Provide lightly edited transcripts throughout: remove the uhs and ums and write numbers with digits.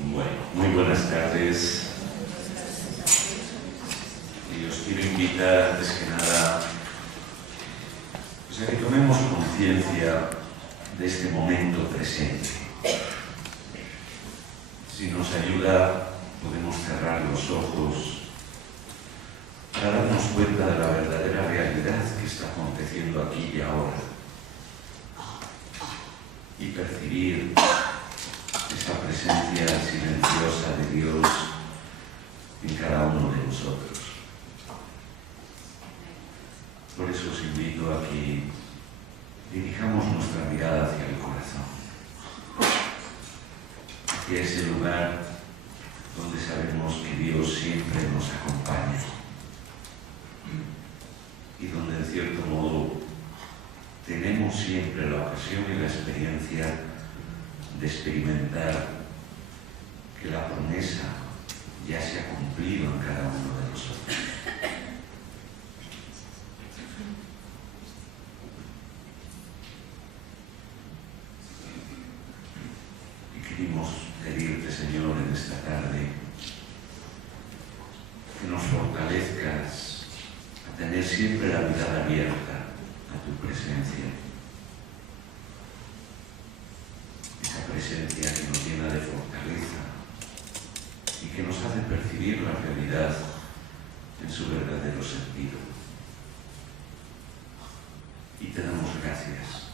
Bueno, muy buenas tardes. Y os quiero invitar, antes que nada, pues a que tomemos conciencia de este momento presente. Si nos ayuda, podemos cerrar los ojos para darnos cuenta de la verdadera realidad que está aconteciendo aquí y ahora y percibir esa presencia silenciosa de Dios en cada uno de nosotros. Por eso os invito a que dirijamos nuestra mirada hacia el corazón, hacia ese lugar donde sabemos que Dios siempre nos acompaña y donde en cierto modo tenemos siempre la ocasión y la experiencia de experimentar que la promesa ya se ha cumplido en cada uno de nosotros. Y queremos pedirte, Señor, en esta tarde, que nos fortalezcas a tener siempre la mirada abierta a tu presencia. Esa presencia que nos llena de fortaleza y que nos hace percibir la realidad en su verdadero sentido. Y te damos gracias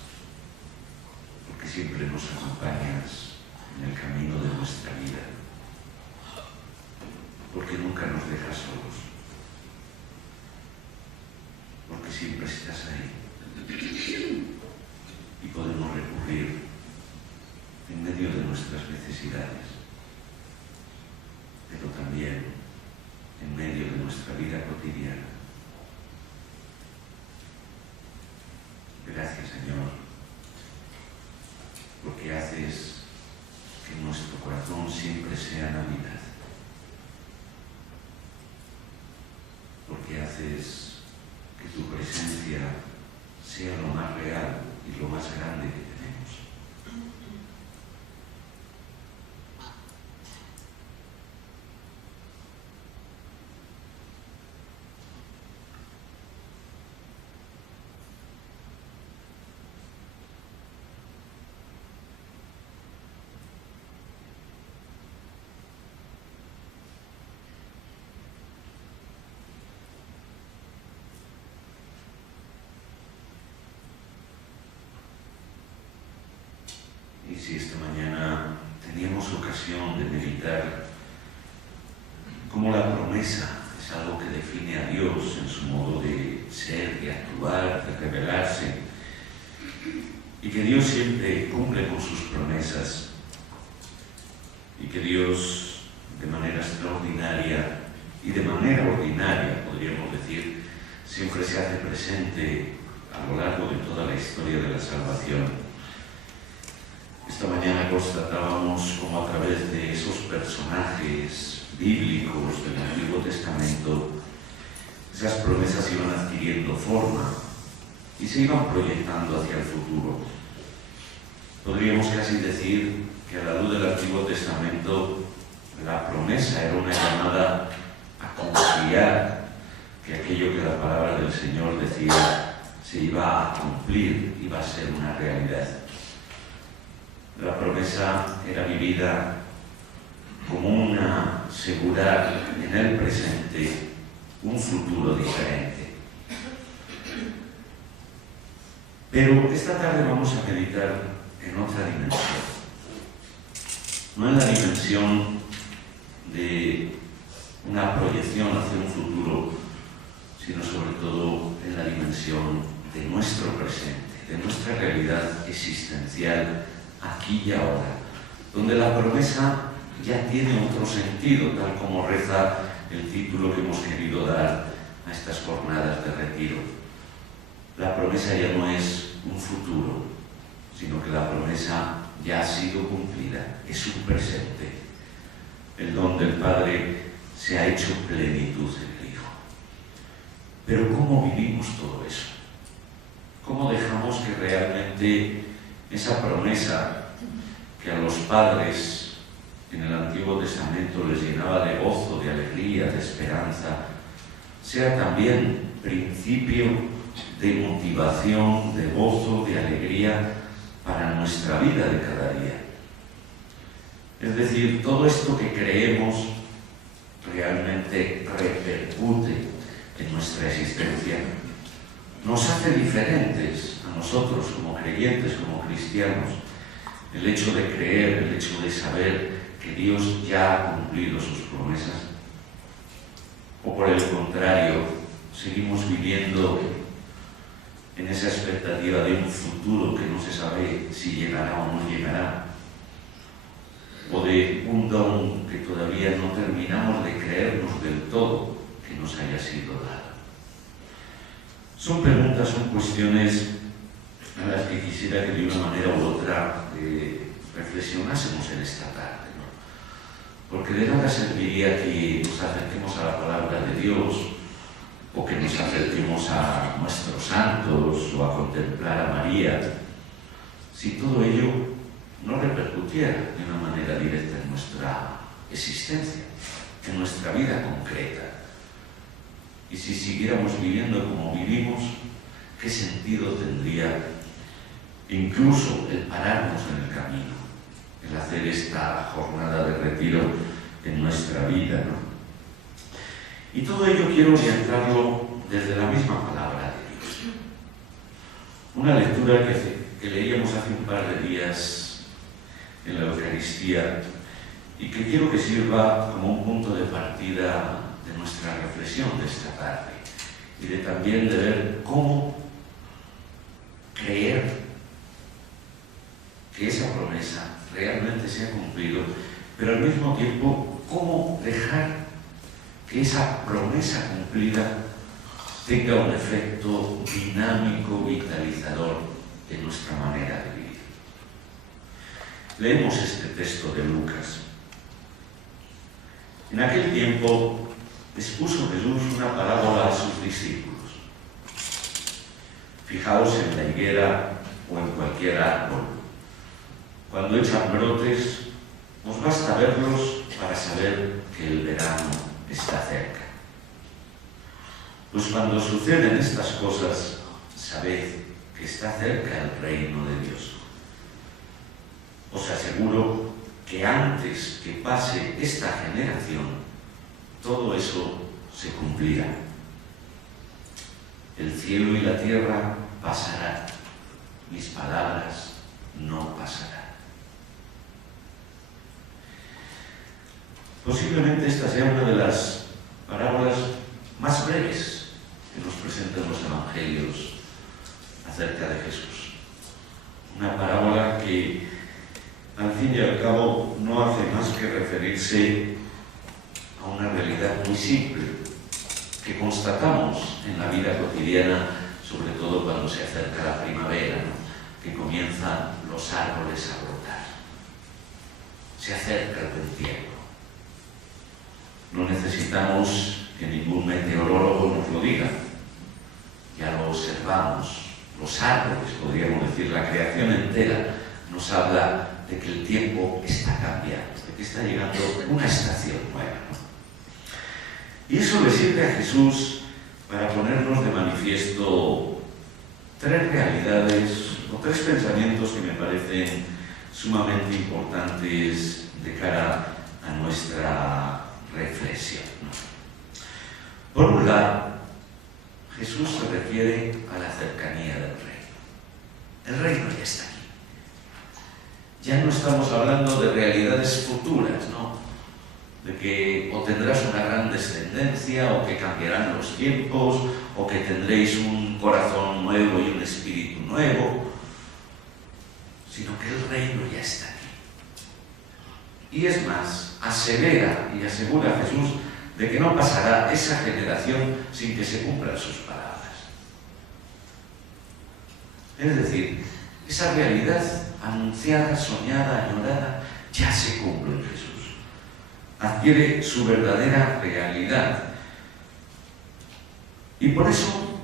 porque siempre nos acompañas en el camino de nuestra vida, porque nunca nos dejas solos, porque siempre estás ahí y podemos recurrir en medio de nuestras necesidades, pero también en medio de nuestra vida cotidiana. Gracias, Señor, porque haces que nuestro corazón siempre sea Navidad, porque haces que tu presencia sea lo más real y lo más grande que tenemos. Y si esta mañana teníamos ocasión de meditar cómo la promesa es algo que define a Dios en su modo de ser, de actuar, de revelarse, y que Dios siempre cumple con sus promesas, y que Dios de manera extraordinaria y de manera ordinaria, podríamos decir, siempre se hace presente a lo largo de toda la historia de la salvación. Esta mañana constatábamos cómo a través de esos personajes bíblicos del Antiguo Testamento esas promesas iban adquiriendo forma y se iban proyectando hacia el futuro. Podríamos casi decir que a la luz del Antiguo Testamento la promesa era una llamada a confiar que aquello que la palabra del Señor decía se iba a cumplir, iba a ser una realidad. La promesa era vivida como una seguridad en el presente, un futuro diferente. Pero esta tarde vamos a meditar en otra dimensión. No en la dimensión de una proyección hacia un futuro, sino sobre todo en la dimensión de nuestro presente, de nuestra realidad existencial aquí y ahora, donde la promesa ya tiene otro sentido, tal como reza el título que hemos querido dar a estas jornadas de retiro. La promesa ya no es un futuro, sino que la promesa ya ha sido cumplida, es un presente. El don del Padre se ha hecho plenitud en el Hijo. Pero ¿cómo vivimos todo eso? ¿Cómo dejamos que realmente esa promesa que a los padres en el Antiguo Testamento les llenaba de gozo, de alegría, de esperanza, sea también principio de motivación, de gozo, de alegría para nuestra vida de cada día. Es decir, todo esto que creemos realmente repercute en nuestra existencia, nos hace diferentes a nosotros como creyentes, como cristianos. El hecho de creer, el hecho de saber que Dios ya ha cumplido sus promesas, o por el contrario, seguimos viviendo en esa expectativa de un futuro que no se sabe si llegará o no llegará, o de un don que todavía no terminamos de creernos del todo que nos haya sido dado. Son preguntas, son cuestiones a las que quisiera que de una manera u otra reflexionásemos en esta tarde, ¿no? Porque de nada serviría que nos acerquemos a la palabra de Dios, o que nos acerquemos a nuestros santos o a contemplar a María, si todo ello no repercutiera de una manera directa en nuestra existencia, en nuestra vida concreta. Y si siguiéramos viviendo como vivimos, ¿qué sentido tendría incluso el pararnos en el camino, el hacer esta jornada de retiro en nuestra vida, ¿no? Y todo ello quiero orientarlo desde la misma palabra de Dios. Una lectura que leíamos hace un par de días en la Eucaristía y que quiero que sirva como un punto de partida de nuestra reflexión de esta tarde y de también de ver cómo creer que esa promesa realmente se ha cumplido, pero al mismo tiempo cómo dejar que esa promesa cumplida tenga un efecto dinámico, vitalizador en nuestra manera de vivir. Leemos este texto de Lucas. En aquel tiempo expuso Jesús una parábola a sus discípulos. Fijaos en la higuera o en cualquier árbol. Cuando echan brotes, os basta verlos para saber que el verano está cerca. Pues cuando suceden estas cosas, sabed que está cerca el reino de Dios. Os aseguro que antes que pase esta generación, todo eso se cumplirá. El cielo y la tierra pasarán, mis palabras no pasarán. Posiblemente esta sea una de las parábolas más breves que nos presentan los evangelios acerca de Jesús. Una parábola que al fin y al cabo no hace más que referirse a una realidad muy simple que constatamos en la vida cotidiana, sobre todo cuando se acerca la primavera, ¿no? Que comienzan los árboles a brotar. Se acerca el buen tiempo. No necesitamos que ningún meteorólogo nos lo diga. Ya lo observamos. Los árboles, podríamos decir, la creación entera nos habla de que el tiempo está cambiando, de que está llegando una estación nueva, ¿no? Y eso le sirve a Jesús para ponernos de manifiesto tres realidades o tres pensamientos que me parecen sumamente importantes de cara a nuestra reflexión, ¿no? Por un lado, Jesús se refiere a la cercanía del reino. El reino ya está aquí. Ya no estamos hablando de realidades futuras, ¿no? De que o tendrás una gran descendencia, o que cambiarán los tiempos, o que tendréis un corazón nuevo y un espíritu nuevo, sino que el reino ya está aquí. Y es más, asevera y asegura Jesús de que no pasará esa generación sin que se cumplan sus palabras. Es decir, esa realidad anunciada, soñada, añorada, ya se cumple en Jesús. Adquiere su verdadera realidad. Y por eso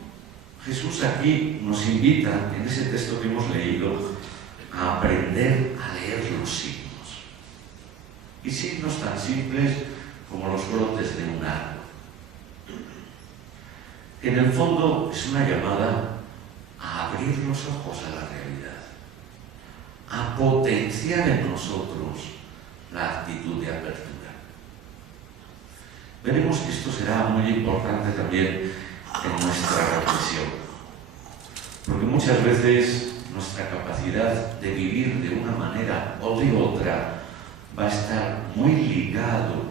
Jesús aquí nos invita, en ese texto que hemos leído, a aprender a leer los signos. y signos tan simples como los brotes de un árbol. En el fondo es una llamada a abrir los ojos a la realidad, a potenciar en nosotros la actitud de apertura. Veremos que esto será muy importante también en nuestra reflexión, porque muchas veces nuestra capacidad de vivir de una manera o de otra va a estar muy ligado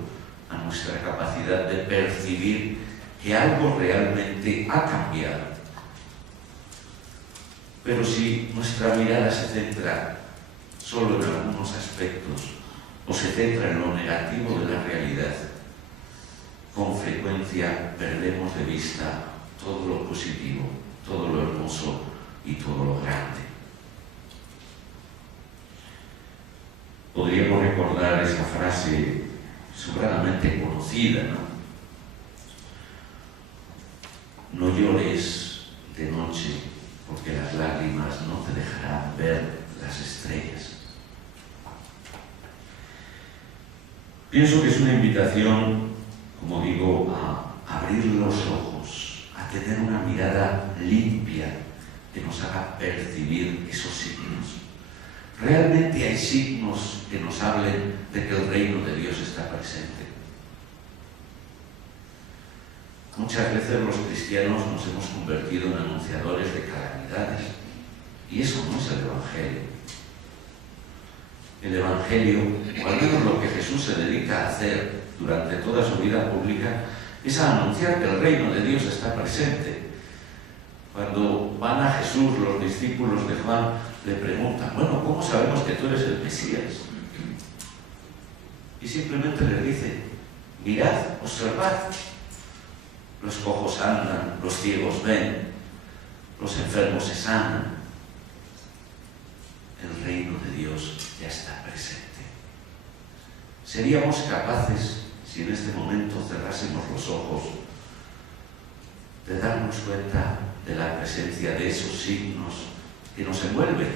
a nuestra capacidad de percibir que algo realmente ha cambiado. Pero si nuestra mirada se centra solo en algunos aspectos o se centra en lo negativo de la realidad, con frecuencia perdemos de vista todo lo positivo, todo lo hermoso y todo lo grande. Podríamos recordar esa frase sobradamente conocida, ¿no? No llores de noche, porque las lágrimas no te dejarán ver las estrellas. Pienso que es una invitación, como digo, a abrir los ojos, a tener una mirada limpia que nos haga percibir esos signos. Realmente hay signos que nos hablen de que el reino de Dios está presente. Muchas veces los cristianos nos hemos convertido en anunciadores de calamidades, y eso no es el Evangelio. El Evangelio, o al menos lo que Jesús se dedica a hacer durante toda su vida pública, es a anunciar que el reino de Dios está presente. Cuando van a Jesús los discípulos de Juan, le preguntan, bueno, ¿cómo sabemos que tú eres el Mesías? Y simplemente les dice, mirad, observad. Los cojos andan, los ciegos ven, los enfermos se sanan. El reino de Dios ya está presente. ¿Seríamos capaces, si en este momento cerrásemos los ojos, de darnos cuenta de la presencia de esos signos que nos envuelven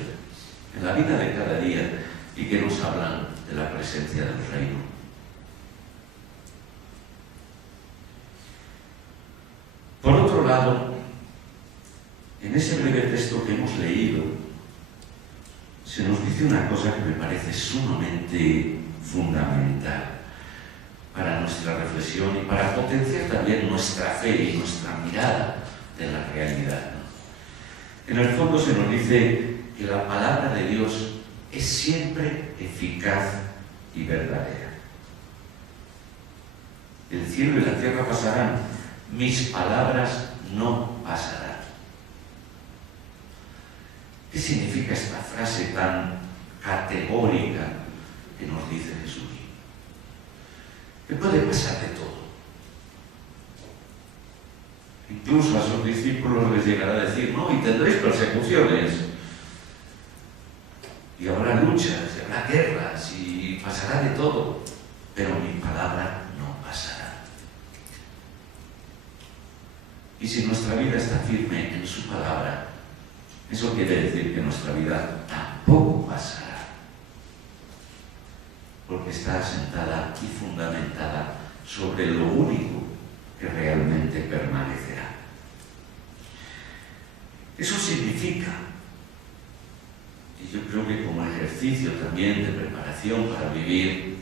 en la vida de cada día y que nos hablan de la presencia del reino? Por otro lado, en ese breve texto que hemos leído, se nos dice una cosa que me parece sumamente fundamental para nuestra reflexión y para potenciar también nuestra fe y nuestra mirada de la realidad, ¿no? En el fondo se nos dice que la palabra de Dios es siempre eficaz y verdadera. El cielo y la tierra pasarán, mis palabras no pasarán. ¿Qué significa esta frase tan categórica que nos dice Jesús? Que puede pasar de todo. Incluso a sus discípulos les llegará a decir, no, y tendréis persecuciones, y habrá luchas, y habrá guerras, y pasará de todo, pero mi palabra no pasará. Y si nuestra vida está firme en su palabra, eso quiere decir que nuestra vida tampoco pasará, porque está asentada y fundamentada sobre lo único que realmente permanecerá. Eso significa, y yo creo que como ejercicio también de preparación para vivir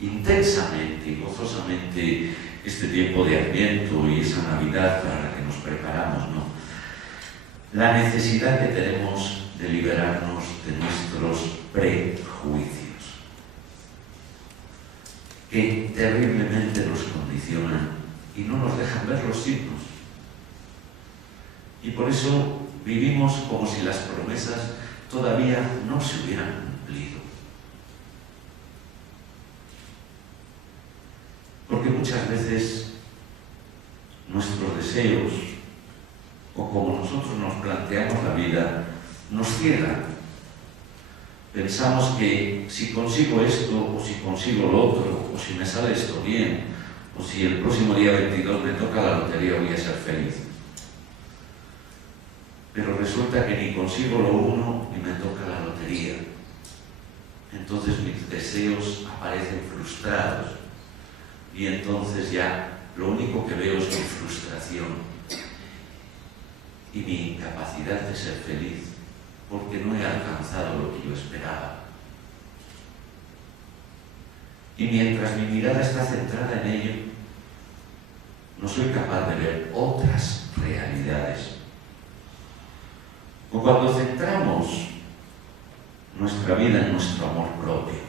intensamente y gozosamente este tiempo de Adviento y esa Navidad para la que nos preparamos, ¿no? La necesidad que tenemos de liberarnos de nuestros prejuicios, que terriblemente nos condicionan y no nos dejan ver los signos. Y por eso vivimos como si las promesas todavía no se hubieran cumplido. Porque muchas veces nuestros deseos, o como nosotros nos planteamos la vida, nos ciegan. Pensamos que si consigo esto, o si consigo lo otro, o si me sale esto bien, o si el próximo día 22 me toca la lotería, voy a ser feliz. Pero resulta que ni consigo lo uno, ni me toca la lotería. entonces mis deseos aparecen frustrados y entonces ya lo único que veo es mi frustración y mi incapacidad de ser feliz porque no he alcanzado lo que yo esperaba. Y mientras mi mirada está centrada en ello, no soy capaz de ver otras realidades. O cuando centramos nuestra vida en nuestro amor propio,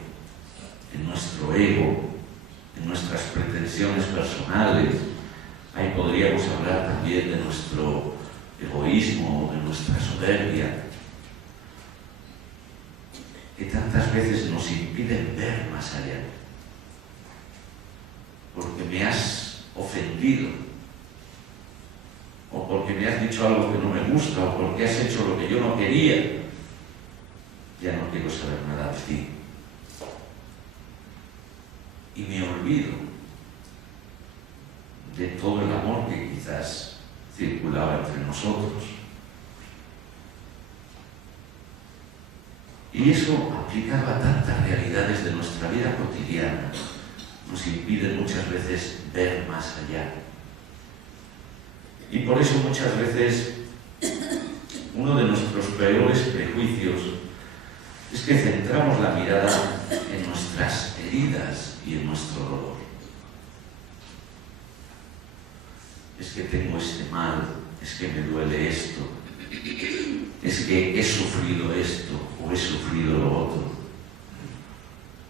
en nuestro ego, en nuestras pretensiones personales, ahí podríamos hablar también de nuestro egoísmo, de nuestra soberbia, que tantas veces nos impiden ver más allá. Porque me has ofendido, o porque me has dicho algo que no me gusta, o porque has hecho lo que yo no quería, ya no quiero saber nada de ti. Y me olvido de todo el amor que quizás circulaba entre nosotros. Y eso, aplicado a tantas realidades de nuestra vida cotidiana, nos impide muchas veces ver más allá. Y por eso muchas veces uno de nuestros peores prejuicios es que centramos la mirada en nuestras heridas y en nuestro dolor. Es que tengo este mal, es que me duele esto, es que he sufrido esto o he sufrido lo otro.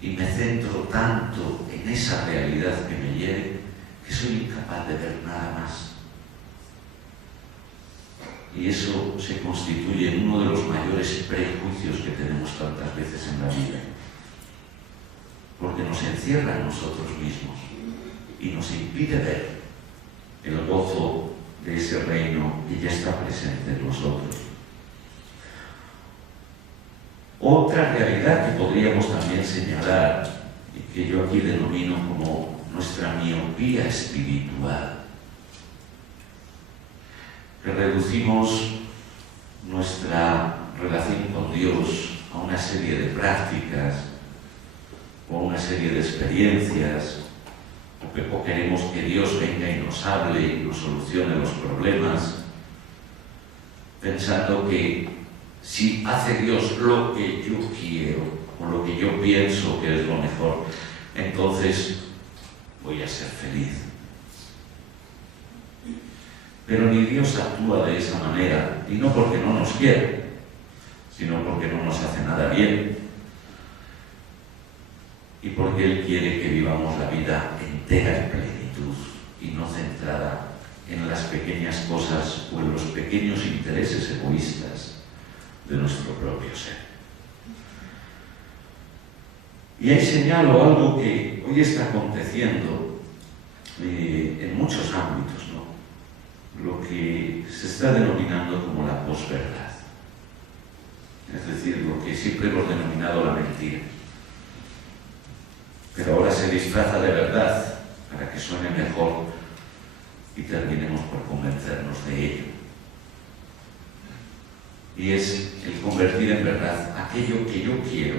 Y me centro tanto en esa realidad que me hiere que soy incapaz de ver nada más. Y eso se constituye en uno de los mayores prejuicios que tenemos tantas veces en la vida, porque nos encierra en nosotros mismos y nos impide ver el gozo de ese reino que ya está presente en nosotros. Otra realidad que podríamos también señalar, y que yo aquí denomino como nuestra miopía espiritual, que reducimos nuestra relación con Dios a una serie de prácticas o a una serie de experiencias, o queremos que Dios venga y nos hable y nos solucione los problemas, pensando que si hace Dios lo que yo quiero o lo que yo pienso que es lo mejor, entonces voy a ser feliz. Pero ni Dios actúa de esa manera, y no porque no nos quiere, sino porque no nos hace nada bien, y porque Él quiere que vivamos la vida entera en plenitud y no centrada en las pequeñas cosas o en los pequeños intereses egoístas de nuestro propio ser. Y ahí señalo algo que hoy está aconteciendo en muchos ámbitos, ¿no? Lo que se está denominando como la posverdad, es decir, lo que siempre hemos denominado la mentira, pero ahora se disfraza de verdad para que suene mejor y terminemos por convencernos de ello. Y es el convertir en verdad aquello que yo quiero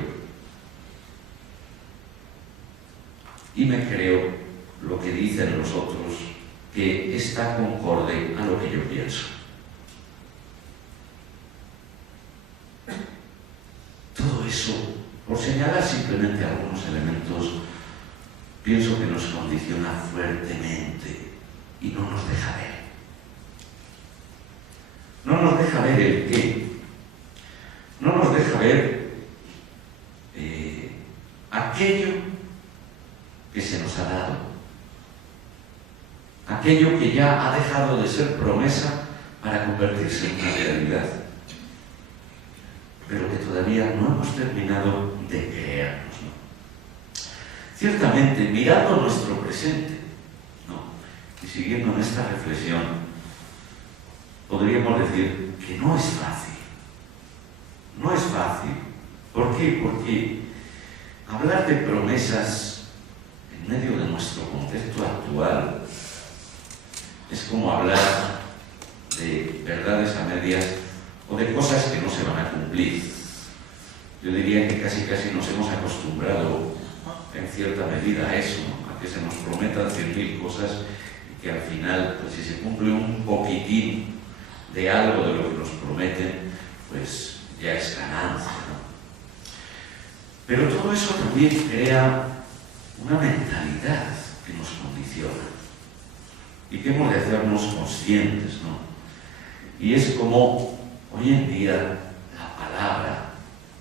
y me creo lo que dicen los otros que está concorde a lo que yo pienso. Todo eso, por señalar simplemente algunos elementos, pienso que nos condiciona fuertemente y no nos deja ver. No nos deja ver el qué. No nos deja ver aquello que se nos ha dado. Aquello que ya ha dejado de ser promesa para convertirse en una realidad, pero que todavía no hemos terminado de creernos, ¿no? Ciertamente, mirando nuestro presente, ¿no?, y siguiendo en esta reflexión, podríamos decir que no es fácil. No es fácil. ¿Por qué? Porque hablar de promesas en medio de nuestro contexto actual es como hablar de verdades a medias o de cosas que no se van a cumplir. Yo diría que casi nos hemos acostumbrado en cierta medida a eso, ¿no? A que se nos prometan 100.000 cosas y que al final, pues si se cumple un poquitín de algo de lo que nos prometen, pues ya es ganancia, ¿no? Pero todo eso también crea una mentalidad que nos condiciona y que hemos de hacernos conscientes, ¿no? Y es como hoy en día la palabra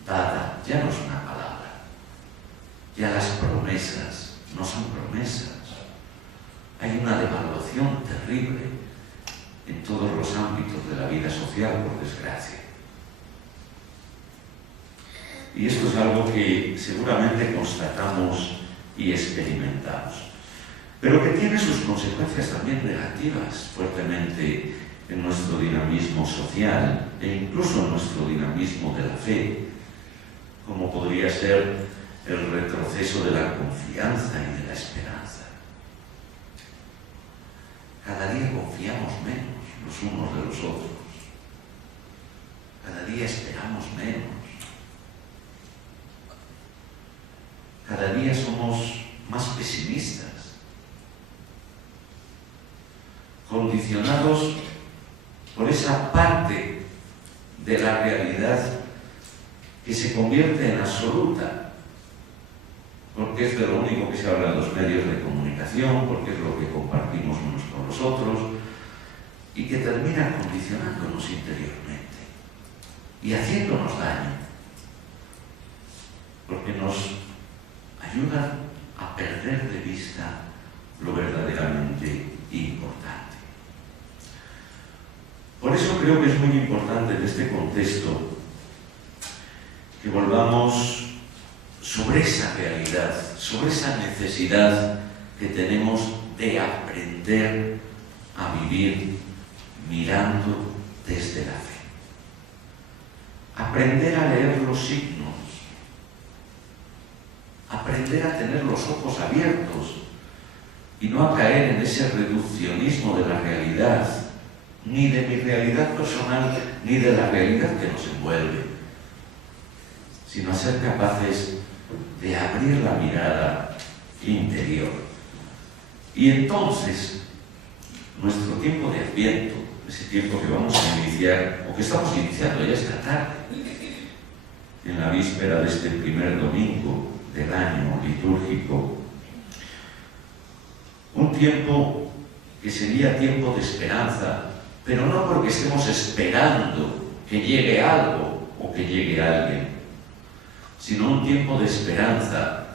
dada ya no es una palabra, ya las promesas no son promesas. Hay una devaluación terrible en todos los ámbitos de la vida social, por desgracia. Y esto es algo que seguramente constatamos y experimentamos, pero que tiene sus consecuencias también negativas fuertemente en nuestro dinamismo social e incluso en nuestro dinamismo de la fe, como podría ser el retroceso de la confianza y de la esperanza. Cada día confiamos menos los unos de los otros, cada día esperamos menos, cada día somos más pesimistas, condicionados por esa parte de la realidad que se convierte en absoluta, porque es de lo único que se habla en los medios de comunicación, porque es lo que compartimos unos con los otros, y que termina condicionándonos interiormente y haciéndonos daño, porque nos ayudan a perder de vista lo verdaderamente importante. Por eso creo que es muy importante en este contexto que volvamos sobre esa realidad, sobre esa necesidad que tenemos de aprender a vivir mirando desde la fe. Aprender a leer los signos, aprender a tener los ojos abiertos y no a caer en ese reduccionismo de la realidad, ni de mi realidad personal, ni de la realidad que nos envuelve, sino a ser capaces de abrir la mirada interior. Y entonces, nuestro tiempo de Adviento, ese tiempo que vamos a iniciar, o que estamos iniciando ya esta tarde, en la víspera de este primer domingo del año litúrgico, un tiempo que sería tiempo de esperanza, pero no porque estemos esperando que llegue algo o que llegue alguien, sino un tiempo de esperanza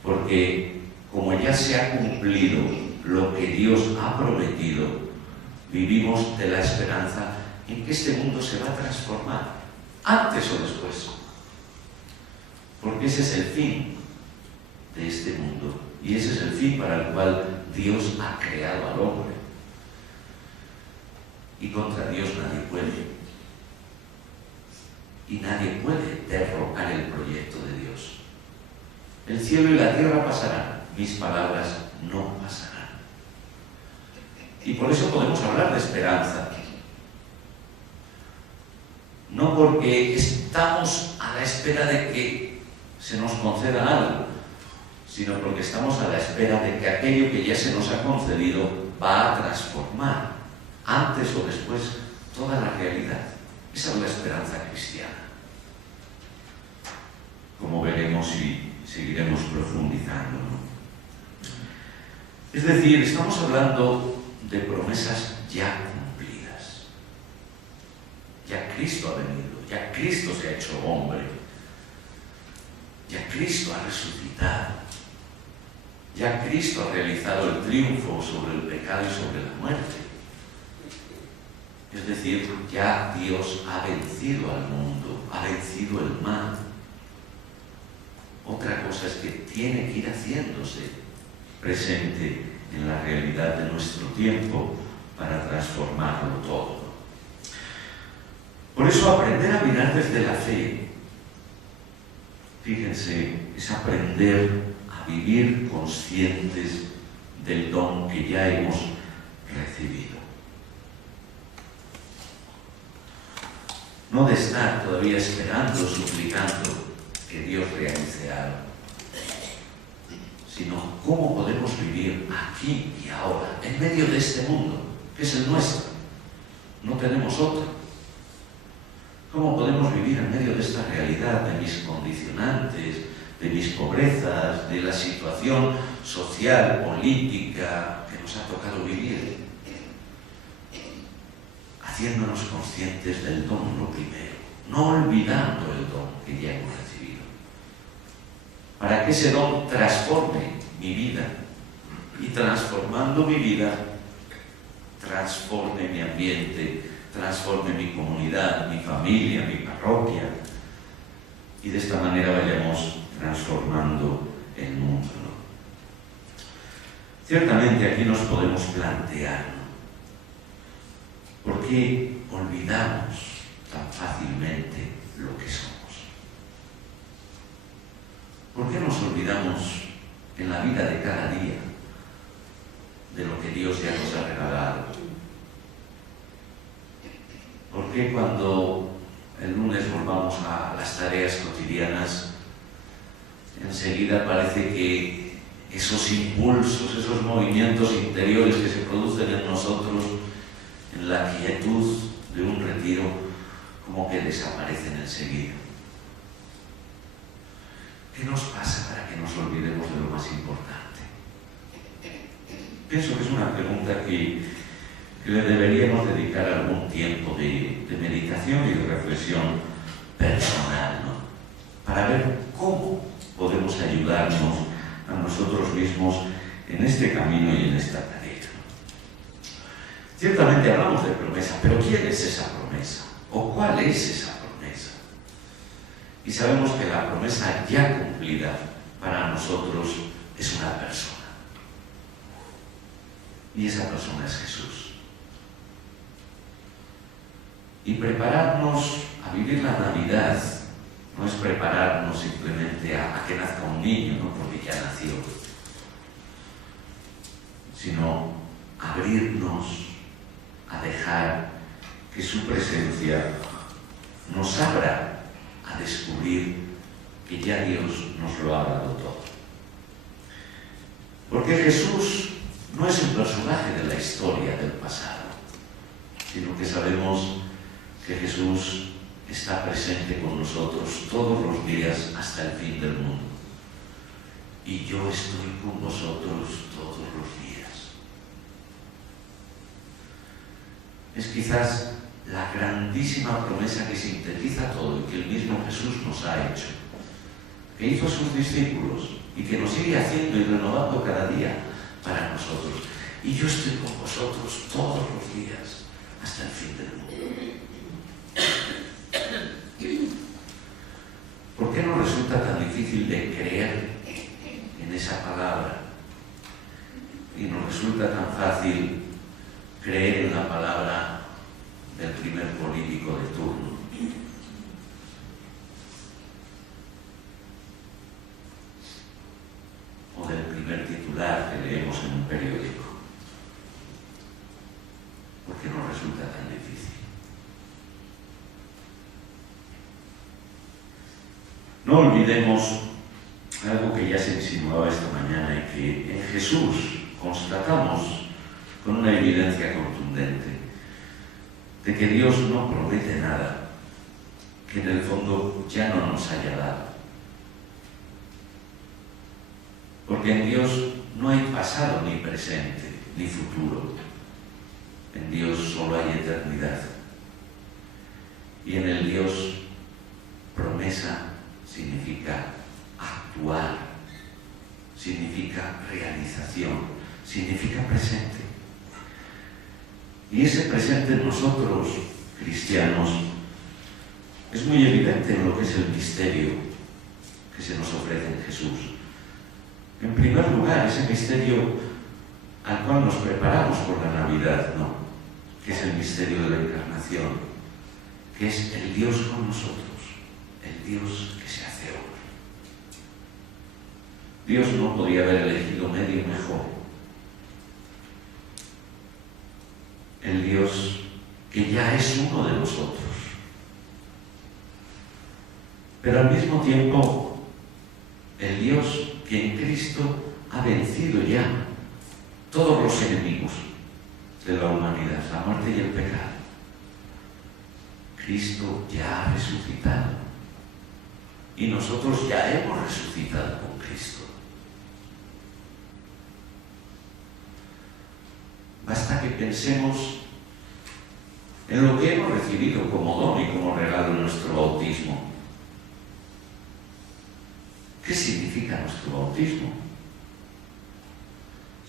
porque, como ya se ha cumplido lo que Dios ha prometido, vivimos de la esperanza en que este mundo se va a transformar, antes o después, porque ese es el fin de este mundo y ese es el fin para el cual Dios ha creado al hombre, y contra Dios nadie puede. Y nadie puede derrocar el proyecto de Dios. El cielo y la tierra pasarán, mis palabras no pasarán. Y por eso podemos hablar de esperanza. No porque estamos a la espera de que se nos conceda algo, sino porque estamos a la espera de que aquello que ya se nos ha concedido va a transformar, antes o después, toda la realidad. Esa es la esperanza cristiana, como veremos y seguiremos profundizando, ¿no? Es decir, estamos hablando de promesas ya cumplidas. Ya Cristo ha venido, ya Cristo se ha hecho hombre, ya Cristo ha resucitado, ya Cristo ha realizado el triunfo sobre el pecado y sobre la muerte. Es decir, ya Dios ha vencido al mundo, ha vencido el mal. Otra cosa es que tiene que ir haciéndose presente en la realidad de nuestro tiempo para transformarlo todo. Por eso aprender a mirar desde la fe, fíjense, es aprender a vivir conscientes del don que ya hemos recibido. No de estar todavía esperando, suplicando, que Dios realice algo, sino cómo podemos vivir aquí y ahora, en medio de este mundo, que es el nuestro. No tenemos otro. ¿Cómo podemos vivir en medio de esta realidad, de mis condicionantes, de mis pobrezas, de la situación social, política que nos ha tocado vivir? Haciéndonos conscientes del don, lo primero, no olvidando el don que ya hemos recibido, para que ese don transforme mi vida y, transformando mi vida, transforme mi ambiente, transforme mi comunidad, mi familia, mi parroquia, y de esta manera vayamos transformando el mundo, ¿no? Ciertamente aquí nos podemos plantear, ¿no? ¿Por qué olvidamos tan fácilmente lo que somos? ¿Por qué nos olvidamos en la vida de cada día de lo que Dios ya nos ha regalado? ¿Por qué cuando el lunes volvamos a las tareas cotidianas, enseguida parece que esos impulsos, esos movimientos interiores que se producen en nosotros, en la quietud de un retiro, como que desaparecen enseguida? ¿Qué nos pasa para que nos olvidemos de lo más importante? Pienso que es una pregunta que le deberíamos dedicar algún tiempo de meditación y de reflexión personal, ¿no? Para ver cómo podemos ayudarnos a nosotros mismos en este camino y en esta tarea. Ciertamente hablamos de promesa, pero ¿quién es esa promesa? ¿O cuál es esa promesa? Y sabemos que la promesa ya cumplida para nosotros es una persona. Y esa persona es Jesús. Y prepararnos a vivir la Navidad no es prepararnos simplemente a que nazca un niño, ¿no? Porque ya nació, sino abrirnos a dejar que su presencia nos abra a descubrir que ya Dios nos lo ha dado todo. Porque Jesús no es un personaje de la historia del pasado, sino que sabemos que Jesús está presente con nosotros todos los días hasta el fin del mundo. Y yo estoy con vosotros todos los días. Es quizás la grandísima promesa que sintetiza todo y que el mismo Jesús nos ha hecho, que hizo a sus discípulos y que nos sigue haciendo y renovando cada día para nosotros. Y yo estoy con vosotros todos los días hasta el fin del mundo. ¿Por qué nos resulta tan difícil de creer en esa palabra? Y nos resulta tan fácil creer en la palabra del primer político de turno. O del primer titular que leemos en un periódico. ¿Por qué nos resulta tan difícil? No olvidemos algo que ya se insinuaba esta mañana y que en Jesús constatamos con una evidencia contundente de que Dios no promete nada que en el fondo ya no nos haya dado. Porque en Dios no hay pasado ni presente ni futuro. En Dios solo hay eternidad. Y en el Dios promesa significa actuar, significa realización, significa presente. Y ese presente en nosotros, cristianos, es muy evidente en lo que es el misterio que se nos ofrece en Jesús. En primer lugar, ese misterio al cual nos preparamos por la Navidad, ¿no? Que es el misterio de la encarnación, que es el Dios con nosotros, el Dios que se hace hombre. Dios no podía haber elegido medio mejor. El Dios que ya es uno de nosotros. pero al mismo tiempo el Dios que en Cristo ha vencido ya todos los enemigos de la humanidad, la muerte y el pecado. Cristo ya ha resucitado y nosotros ya hemos resucitado con Cristo. Basta que pensemos en lo que hemos recibido como don y como regalo en nuestro bautismo. ¿Qué significa nuestro bautismo?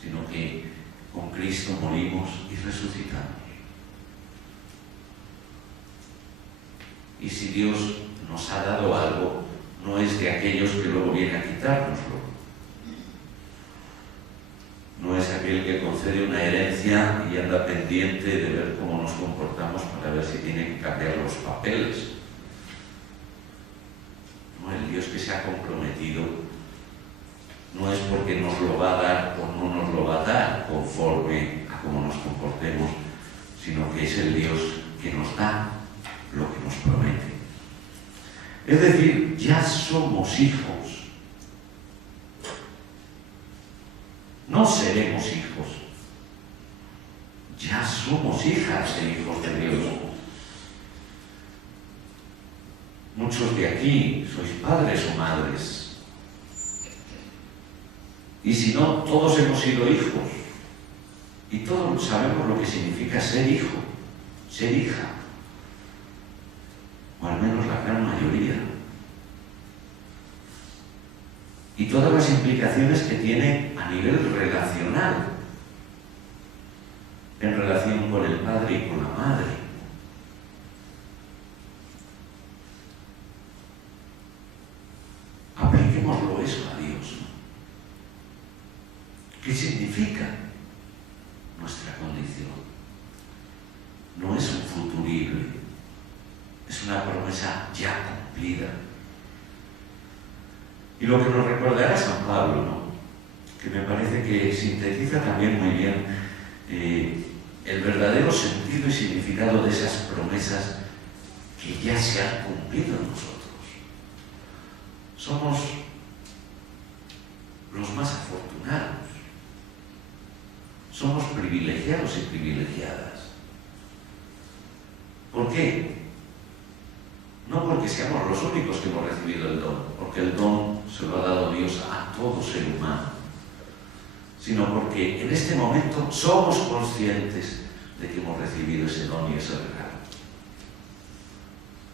Sino que con Cristo morimos y resucitamos. Y si Dios nos ha dado algo, no es de aquellos que luego vienen a quitárnoslo. No es aquel que concede una herencia y anda pendiente de ver cómo nos comportamos para ver si tiene que cambiar los papeles. No, el Dios que se ha comprometido no es porque nos lo va a dar o no nos lo va a dar conforme a cómo nos comportemos, sino que es el Dios que nos da lo que nos promete. Es decir, ya somos hijos. No seremos hijos. Ya somos hijas e hijos de Dios. Muchos de aquí sois padres o madres. Y si no, todos hemos sido hijos. Y todos sabemos lo que significa ser hijo, ser hija. O al menos la gran mayoría. Y todas las implicaciones que tiene a nivel relacional, en relación con el padre y con la madre. Apliquémoslo eso a Dios, ¿no? ¿Qué significa nuestra condición? No es un futurible, es una promesa ya cumplida. Y lo que nos recordará San Pablo, ¿no? Que me parece que sintetiza también muy bien el verdadero sentido y significado de esas promesas que ya se han cumplido en nosotros. Somos los más afortunados. Somos privilegiados y privilegiadas. ¿Por qué? No porque seamos los únicos que hemos recibido el don, porque el don se lo ha dado Dios a todo ser humano, sino porque en este momento somos conscientes de que hemos recibido ese don y ese regalo.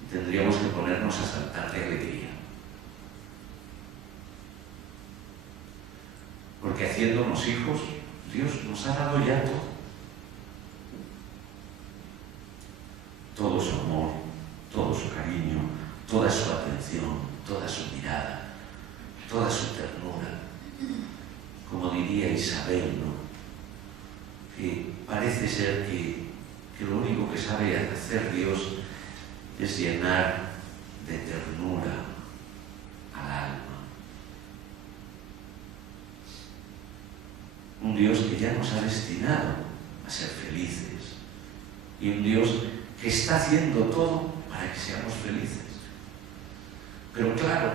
Y tendríamos que ponernos a saltar de alegría. Porque haciéndonos hijos, Dios nos ha dado ya todo. Todo su amor, todo su cariño, toda su atención, toda su mirada, toda su ternura. Como diría Isabel, ¿no? Que parece ser que lo único que sabe hacer Dios es llenar de ternura al alma. Un Dios que ya nos ha destinado a ser felices y un Dios que está haciendo todo para que seamos felices. Pero claro,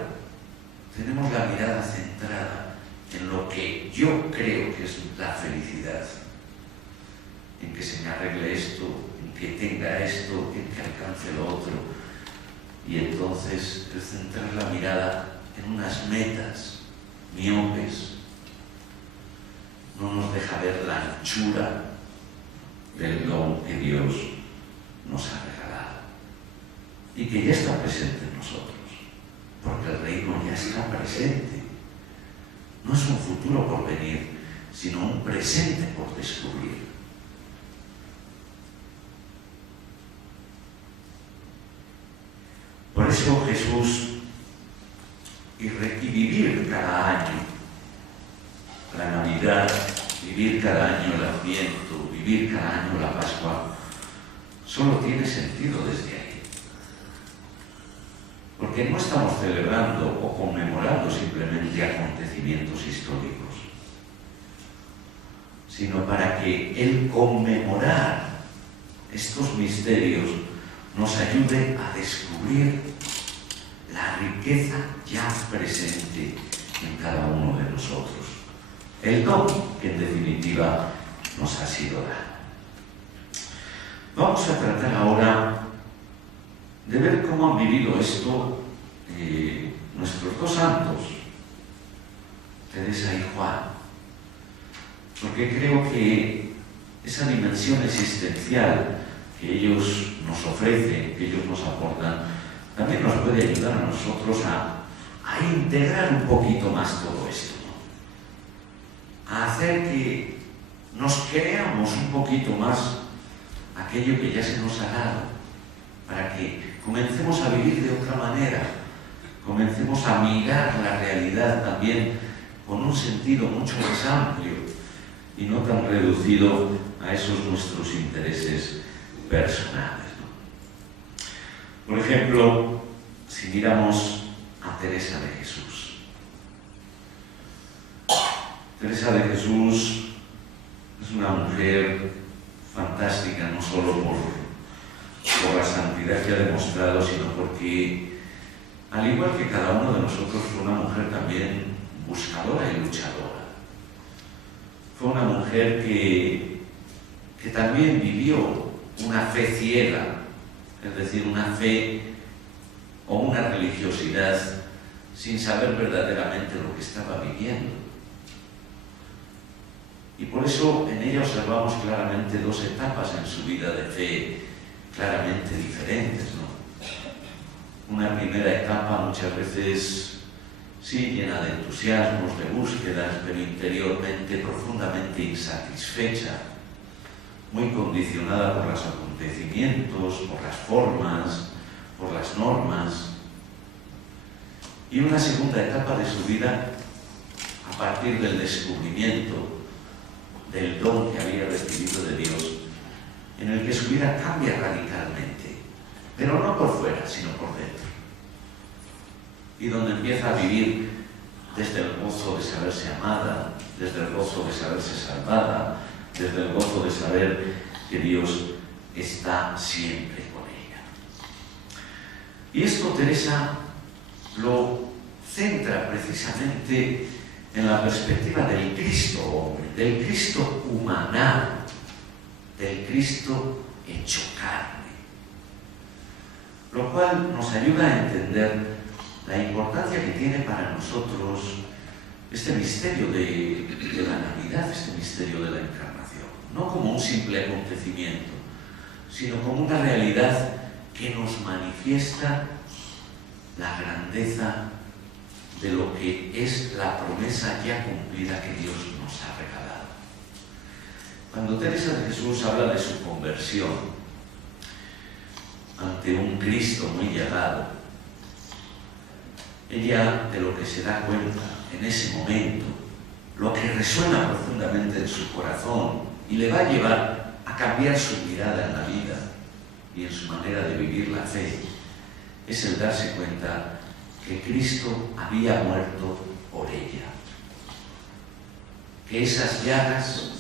tenemos la mirada centrada en lo que yo creo que es la felicidad, en que se me arregle esto, en que tenga esto, en que alcance lo otro, y entonces el centrar la mirada en unas metas miopes no nos deja ver la anchura del don que Dios nos ha regalado y que ya está presente en nosotros, porque el reino ya está presente. No es un futuro por venir, sino un presente por descubrir. Por eso Jesús, y vivir cada año la Navidad, vivir cada año el Adviento, vivir cada año la Pascua, solo tiene sentido desde ahí. Porque no estamos celebrando o conmemorando simplemente acontecimientos históricos, sino para que el conmemorar estos misterios nos ayude a descubrir la riqueza ya presente en cada uno de nosotros. El don que en definitiva nos ha sido dado. Vamos a tratar ahora de ver cómo han vivido esto nuestros dos santos, Teresa y Juan, porque creo que esa dimensión existencial que ellos nos ofrecen, que ellos nos aportan, también nos puede ayudar a nosotros a integrar un poquito más todo esto, ¿no? A hacer que nos creamos un poquito más aquello que ya se nos ha dado, para que comencemos a vivir de otra manera, comencemos a mirar la realidad también con un sentido mucho más amplio y no tan reducido a esos nuestros intereses personales, ¿no? Por ejemplo, si miramos a Teresa de Jesús. Teresa de Jesús es una mujer fantástica, no solo por la santidad que ha demostrado, sino porque, al igual que cada uno de nosotros, fue una mujer también buscadora y luchadora. Fue una mujer que también vivió una fe ciega, es decir, una fe o una religiosidad sin saber verdaderamente lo que estaba viviendo. Y por eso en ella observamos claramente dos etapas en su vida de fe claramente diferentes, ¿no? Una primera etapa muchas veces sí llena de entusiasmos, de búsquedas, pero interiormente profundamente insatisfecha, muy condicionada por los acontecimientos, por las formas, por las normas. Y una segunda etapa de su vida a partir del descubrimiento del don que había recibido de Dios, en el que su vida cambia radicalmente, pero no por fuera, sino por dentro. Y donde empieza a vivir desde el gozo de saberse amada, desde el gozo de saberse salvada, desde el gozo de saber que Dios está siempre con ella. Y esto Teresa lo centra precisamente en la perspectiva del Cristo hombre, del Cristo humanado, del Cristo hecho carne, lo cual nos ayuda a entender la importancia que tiene para nosotros este misterio de la Navidad, este misterio de la Encarnación, no como un simple acontecimiento, sino como una realidad que nos manifiesta la grandeza de lo que es la promesa ya cumplida que Dios nos ha regalado. Cuando Teresa de Jesús habla de su conversión ante un Cristo muy llegado, ella de lo que se da cuenta en ese momento, lo que resuena profundamente en su corazón y le va a llevar a cambiar su mirada en la vida y en su manera de vivir la fe, es el darse cuenta que Cristo había muerto por ella, que esas llagas,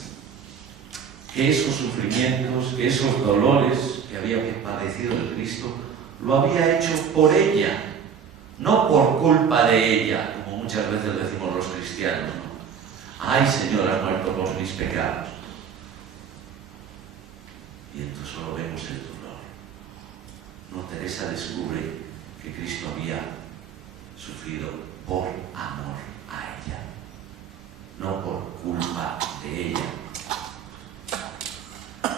que esos sufrimientos, que esos dolores que había padecido el Cristo, lo había hecho por ella, no por culpa de ella, como muchas veces decimos los cristianos, ¿no? Ay, Señor, has muerto por mis pecados. Y entonces solo vemos el dolor. No, Teresa descubre que Cristo había sufrido por amor a ella, no por culpa de ella.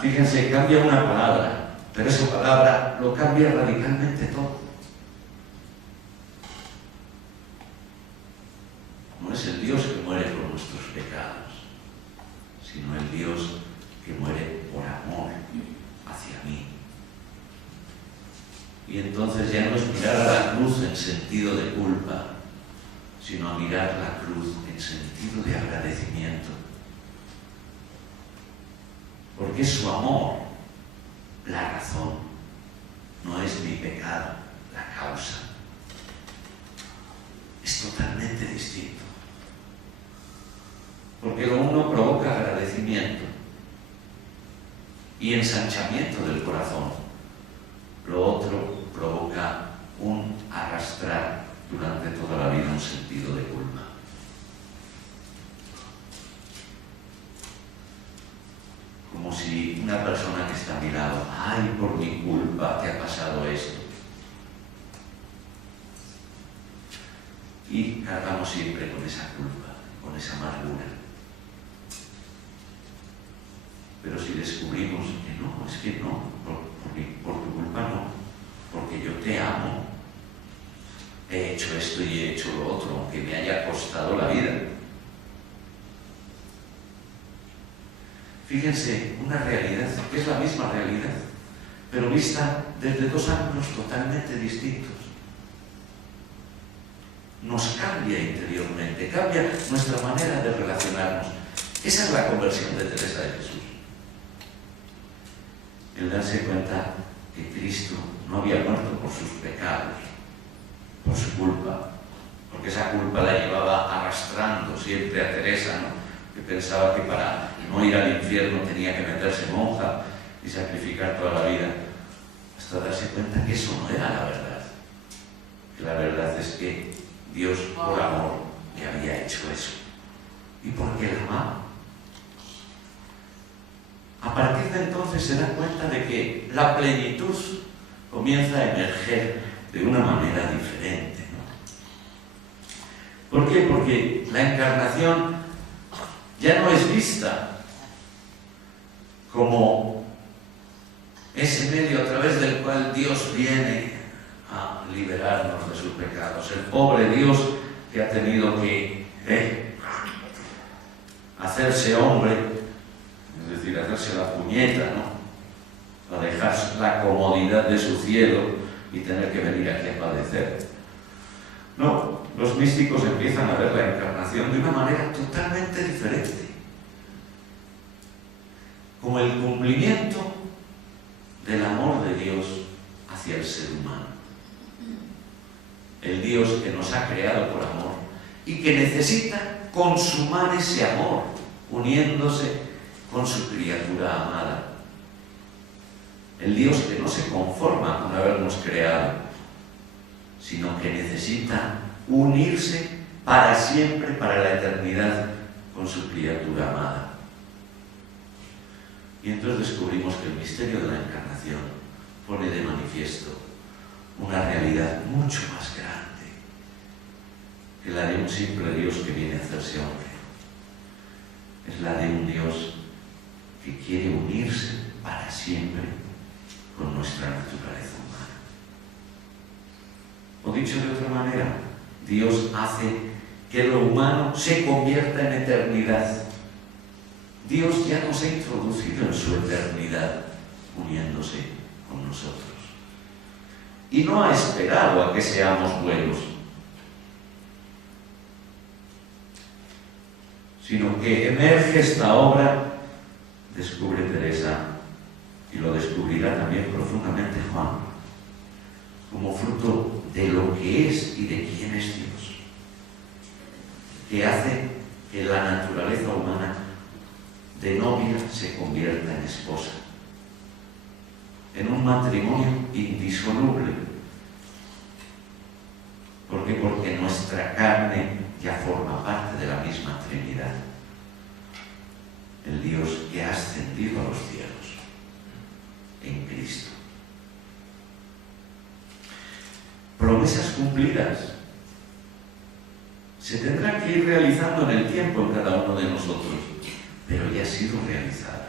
Fíjense, cambia una palabra, pero esa palabra lo cambia radicalmente todo. No es el Dios que muere por nuestros pecados, sino el Dios que muere por amor hacia mí. Y entonces ya no es mirar a la cruz en sentido de culpa, sino a mirar la cruz en sentido de agradecimiento. Porque es su amor la razón, no es mi pecado la causa. Es totalmente distinto. Porque lo uno provoca agradecimiento y ensanchamiento del corazón, lo otro provoca un arrastrar un sentido de culpa. Como si una persona que está a mi lado, ay, por mi culpa te ha pasado esto. Y cargamos siempre con esa culpa, con esa amargura. Pero si descubrimos que no, es que no, por tu culpa no, porque yo te amo, he hecho esto y he hecho lo otro, aunque me haya costado la vida. Fíjense, una realidad que es la misma realidad, pero vista desde dos ángulos totalmente distintos. Nos cambia interiormente, cambia nuestra manera de relacionarnos. Esa es la conversión de Teresa de Jesús. El darse cuenta que Cristo no había muerto por sus pecados, por su culpa, porque esa culpa la llevaba arrastrando siempre a Teresa, ¿no? Que pensaba que para no ir al infierno tenía que meterse monja y sacrificar toda la vida, hasta darse cuenta que eso no era la verdad. Que la verdad es que Dios, por amor, le había hecho eso. ¿Y por qué la amaba? A partir de entonces se da cuenta de que la plenitud comienza a emerger de una manera diferente, ¿no? ¿Por qué? Porque la encarnación ya no es vista como ese medio a través del cual Dios viene a liberarnos de sus pecados. El pobre Dios que ha tenido que hacerse hombre, es decir, hacerse la puñeta, ¿no? A dejar la comodidad de su cielo y tener que venir aquí a padecer. No, los místicos empiezan a ver la encarnación de una manera totalmente diferente, como el cumplimiento del amor de Dios hacia el ser humano. El Dios que nos ha creado por amor y que necesita consumar ese amor, uniéndose con su criatura amada. El Dios que no se conforma con habernos creado, sino que necesita unirse para siempre, para la eternidad, con su criatura amada. Y entonces descubrimos que el misterio de la encarnación pone de manifiesto una realidad mucho más grande que la de un simple Dios que viene a hacerse hombre. Es la de un Dios que quiere unirse para siempre con nuestra naturaleza humana. O dicho de otra manera, Dios hace que lo humano se convierta en eternidad. Dios ya nos ha introducido en su eternidad, uniéndose con nosotros. Y no ha esperado a que seamos buenos, sino que emerge esta obra, descubre Teresa, y lo descubrirá también profundamente Juan, como fruto de lo que es y de quién es Dios, que hace que la naturaleza humana de novia se convierta en esposa, en un matrimonio indisoluble. Porque nuestra carne ya forma parte de la misma Trinidad. El Dios que ha ascendido a los cielos en Cristo. Promesas cumplidas se tendrán que ir realizando en el tiempo en cada uno de nosotros, pero ya ha sido realizada.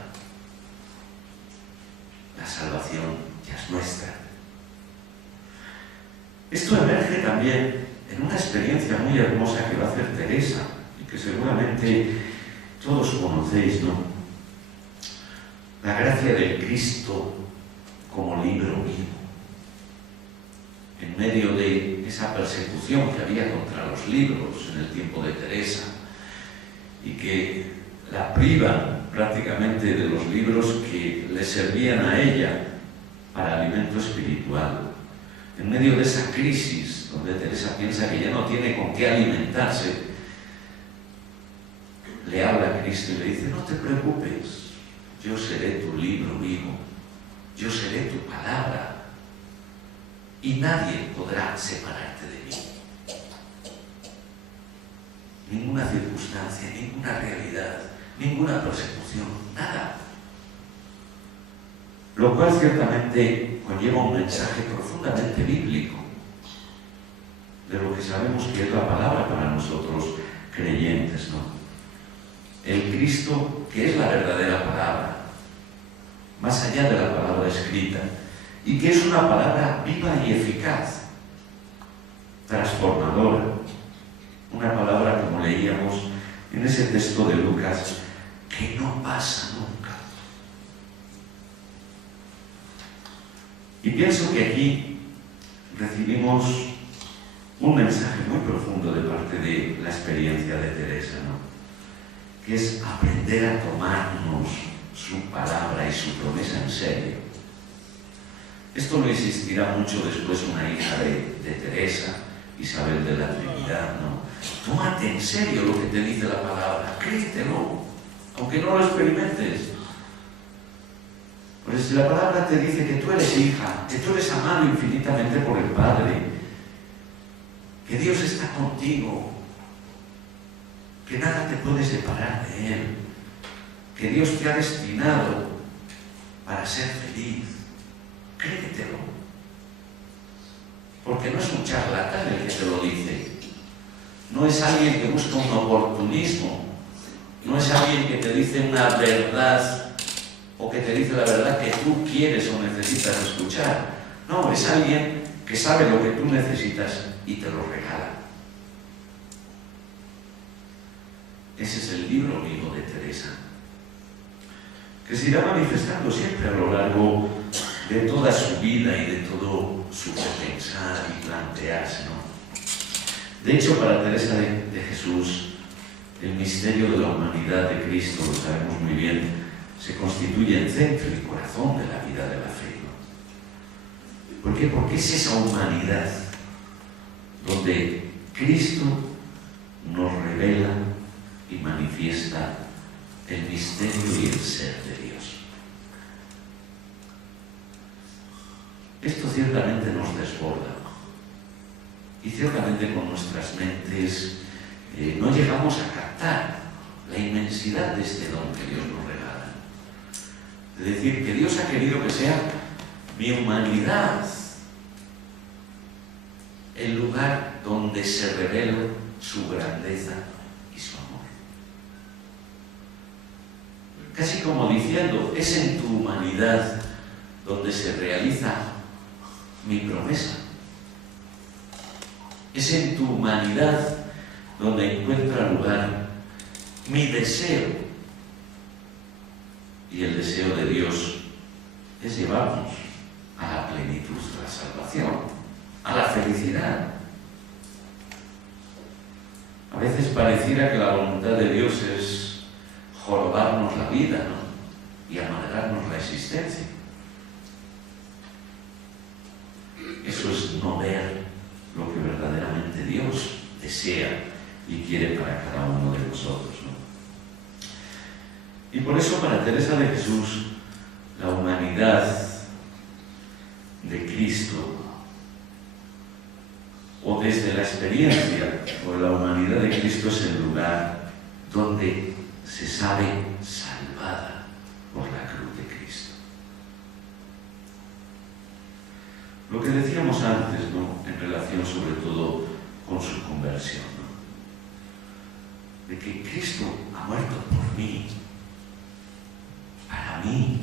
La salvación ya es nuestra. Esto emerge también en una experiencia muy hermosa que va a hacer Teresa y que seguramente todos conocéis, ¿no? La gracia del Cristo como libro vivo. En medio de esa persecución que había contra los libros en el tiempo de Teresa y que la privan prácticamente de los libros que le servían a ella para alimento espiritual. En medio de esa crisis donde Teresa piensa que ya no tiene con qué alimentarse, le habla a Cristo y le dice: no te preocupes, yo seré tu libro vivo, yo seré tu palabra y nadie podrá separarte de mí. ninguna circunstancia, ninguna realidad, ninguna persecución, nada. Lo cual ciertamente conlleva un mensaje profundamente bíblico de lo que sabemos que es la palabra para nosotros creyentes, ¿no? El Cristo, que es la verdadera palabra, más allá de la palabra escrita, y que es una palabra viva y eficaz, transformadora, una palabra, como leíamos en ese texto de Lucas, que no pasa nunca. Y pienso que aquí recibimos un mensaje muy profundo de parte de la experiencia de Teresa, ¿no? Que es aprender a tomarnos su palabra y su promesa en serio. Esto lo insistirá mucho después una hija de Teresa, Isabel de la Trinidad, ¿no? Tómate en serio lo que te dice la palabra, créetelo, aunque no lo experimentes. Pues si la palabra te dice que tú eres hija, que tú eres amado infinitamente por el Padre, que Dios está contigo, que nada te puede separar de Él, que Dios te ha destinado para ser feliz, créetelo. Porque no es un charlatán el que te lo dice, no es alguien que busca un oportunismo, no es alguien que te dice una verdad o que te dice la verdad que tú quieres o necesitas escuchar. No, es alguien que sabe lo que tú necesitas y te lo regala. Ese es el libro vivo de Teresa, que se irá manifestando siempre a lo largo de toda su vida y de todo su pensar y plantearse, ¿no? De hecho, para Teresa de Jesús, el misterio de la humanidad de Cristo, lo sabemos muy bien, se constituye en centro y corazón de la vida de la fe, ¿no? ¿Por qué? Porque es esa humanidad donde Cristo nos revela y manifiesta el misterio y el ser de Dios. Esto ciertamente nos desborda y ciertamente con nuestras mentes no llegamos a captar la inmensidad de este don que Dios nos regala. Es decir, que Dios ha querido que sea mi humanidad el lugar donde se revela su grandeza y su amor. Casi como diciendo, es en tu humanidad donde se realiza mi promesa. Es en tu humanidad donde encuentra lugar mi deseo. Y el deseo de Dios es llevarnos a la plenitud de la salvación, a la felicidad. A veces pareciera que la voluntad de Dios es jorobarnos la vida, ¿no? Y amargarnos la existencia. Eso es no ver lo que verdaderamente Dios desea y quiere para cada uno de nosotros, ¿no? Y por eso para Teresa de Jesús, la humanidad de Cristo, o desde la experiencia o la humanidad de Cristo, es el lugar donde se sabe salvada por la cruz de Cristo. Lo que decíamos antes, ¿no? En relación sobre todo con su conversión, ¿no? De que Cristo ha muerto por mí, para mí,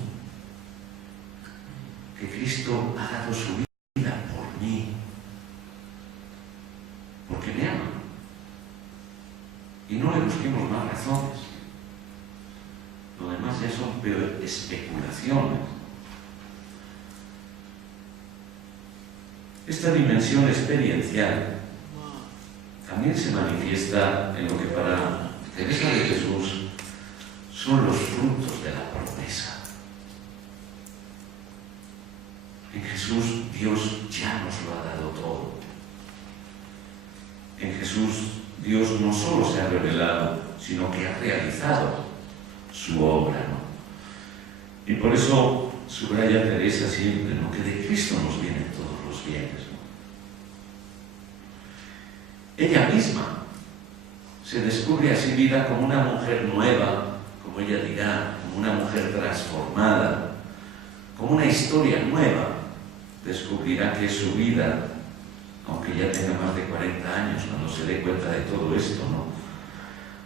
que Cristo ha dado su vida por mí, porque me ama. Y no le busquemos más razones. Lo demás ya son especulaciones. Esta dimensión experiencial también se manifiesta en lo que para Teresa de Jesús son los frutos de la promesa. En Jesús Dios ya nos lo ha dado todo. En Jesús Dios no solo se ha revelado, sino que ha realizado su obra, ¿no? Y por eso subraya Teresa siempre, ¿no? Que de Cristo nos vienen todos los bienes, ¿no? Ella misma se descubre a sí vida como una mujer nueva, como ella dirá, como una mujer transformada, como una historia nueva. Descubrirá que su vida, aunque ya tenga más de 40 años cuando se dé cuenta de todo esto, ¿no?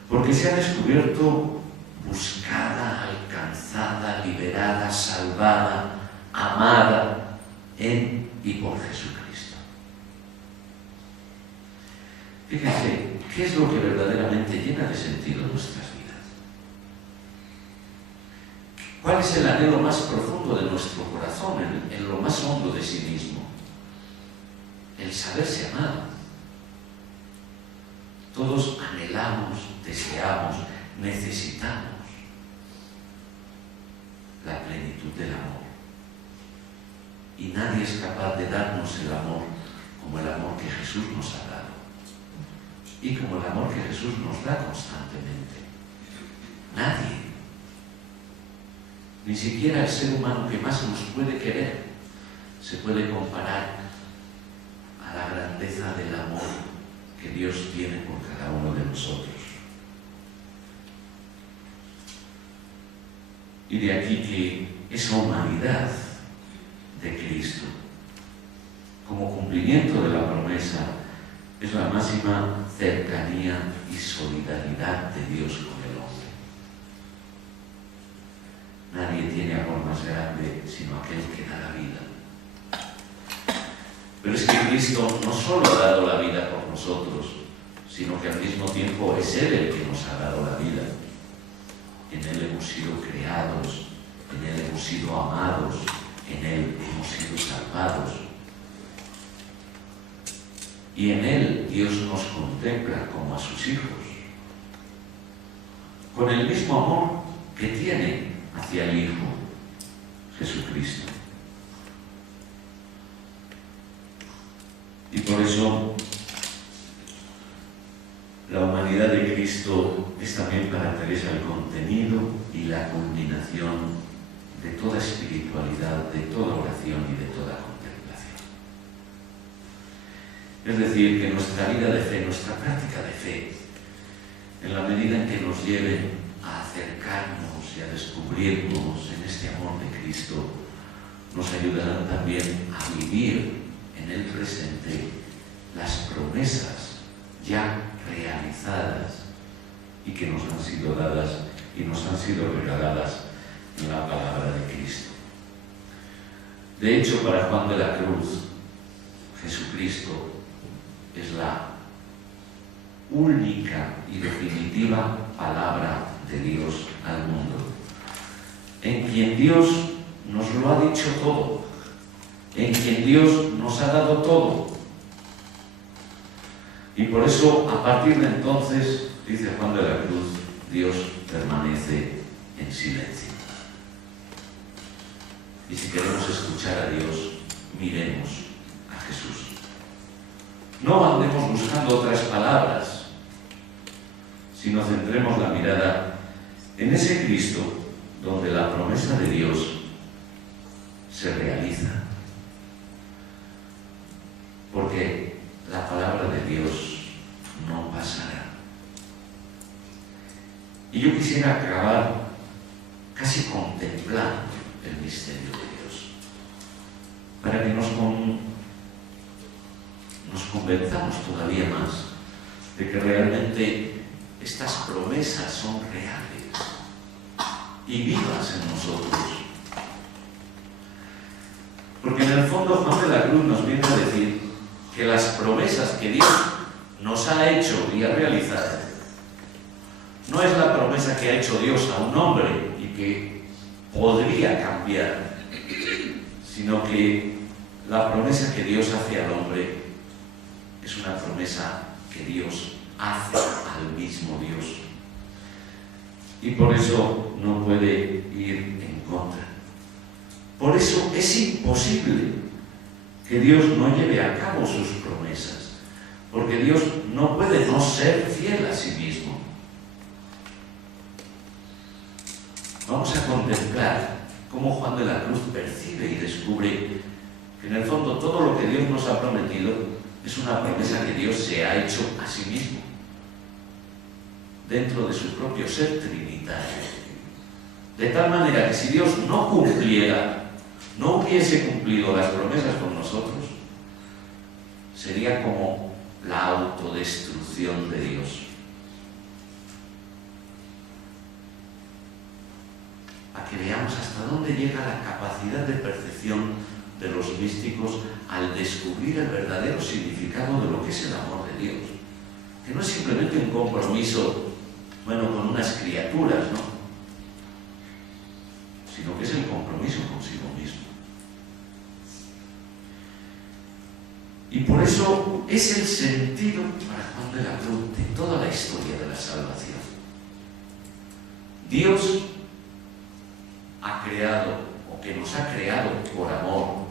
Porque se ha descubierto buscada, alcanzada, liberada, salvada, amada en y por Jesucristo. Fíjense, ¿qué es lo que verdaderamente llena de sentido nuestras vidas? ¿Cuál es el anhelo más profundo de nuestro corazón, en lo más hondo de sí mismo? El saberse amado. Todos anhelamos, deseamos, necesitamos la plenitud del amor. Y nadie es capaz de darnos el amor como el amor que Jesús nos ha dado. Y como el amor que Jesús nos da constantemente. Nadie. Ni siquiera el ser humano que más nos puede querer se puede comparar a la grandeza del amor que Dios tiene por cada uno de nosotros. Y de aquí que esa humanidad de Cristo, como cumplimiento de la promesa, es la máxima cercanía y solidaridad de Dios con el hombre. Nadie tiene amor más grande sino aquel que da la vida. Pero es que Cristo no solo ha dado la vida por nosotros, sino que al mismo tiempo es Él el que nos ha dado la vida. En Él hemos sido creados, en Él hemos sido amados, en Él hemos sido salvados. Y en Él Dios nos contempla como a sus hijos, con el mismo amor que tiene hacia el Hijo, Jesucristo. Y por eso la humanidad de Cristo es también para Teresa el contenido y la culminación de toda espiritualidad, de toda oración y de toda contemplación. Es decir, que nuestra vida de fe, nuestra práctica de fe, en la medida en que nos lleven a acercarnos y a descubrirnos en este amor de Cristo, nos ayudarán también a vivir en el presente las promesas ya realizadas y que nos han sido dadas y nos han sido regaladas en la palabra de Cristo. De hecho, para Juan de la Cruz, Jesucristo es la única y definitiva palabra de Dios al mundo, en quien Dios nos lo ha dicho todo, en quien Dios nos ha dado todo. Y por eso, a partir de entonces, dice Juan de la Cruz, Dios permanece en silencio. Y si queremos escuchar a Dios, miremos a Jesús. No andemos buscando otras palabras, sino centremos la mirada en ese Cristo donde la promesa de Dios se realiza. Porque la palabra de Dios no pasará. Y yo quisiera acabar casi contemplando el misterio de Dios, para que nos convenzamos todavía más de que realmente estas promesas son reales y vivas en nosotros. Porque en el fondo Juan de la Cruz nos viene a decir que las promesas que Dios nos ha hecho y ha realizado no es la promesa que ha hecho Dios a un hombre y que podría cambiar, sino que la promesa que Dios hace al hombre es una promesa que Dios hace al mismo Dios. Y por eso no puede ir en contra. Por eso es imposible que Dios no lleve a cabo sus promesas, porque Dios no puede no ser fiel a sí mismo. Vamos a contemplar cómo Juan de la Cruz percibe y descubre que en el fondo todo lo que Dios nos ha prometido es una promesa que Dios se ha hecho a sí mismo. dentro de su propio ser trinitario. De tal manera que si Dios no cumpliera, no hubiese cumplido las promesas con nosotros, sería como la autodestrucción de Dios. A que veamos hasta dónde llega la capacidad de percepción de los místicos al descubrir el verdadero significado de lo que es el amor de Dios. Que no es simplemente un compromiso, con unas criaturas, ¿no? Sino que es el compromiso consigo mismo. Y por eso es el sentido para Juan de la Cruz de toda la historia de la salvación. Dios ha creado, o que nos ha creado por amor,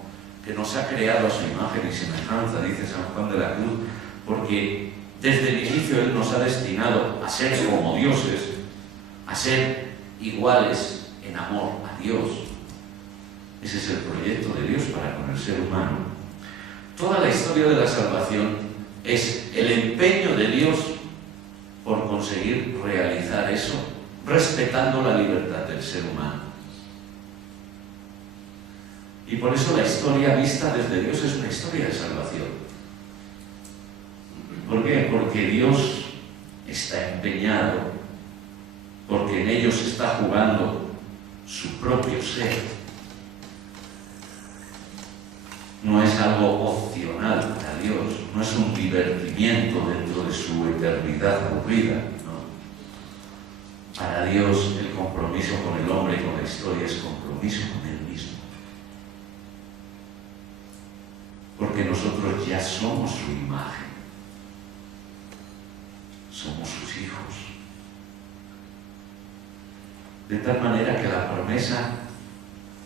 que nos ha creado a su imagen y semejanza, dice San Juan de la Cruz, porque desde el inicio Él nos ha destinado a ser como dioses, a ser iguales en amor a Dios. Ese es el proyecto de Dios para con el ser humano. Toda la historia de la salvación es el empeño de Dios por conseguir realizar eso, respetando la libertad del ser humano. Y por eso la historia vista desde Dios es una historia de salvación. ¿Por qué? Porque Dios está empeñado, porque en ellos está jugando su propio ser. No es algo opcional para Dios, no es un divertimiento dentro de su eternidad cumplida, ¿no? Para Dios el compromiso con el hombre y con la historia es compromiso con Él mismo. Porque nosotros ya somos su imagen, somos sus hijos. De tal manera que la promesa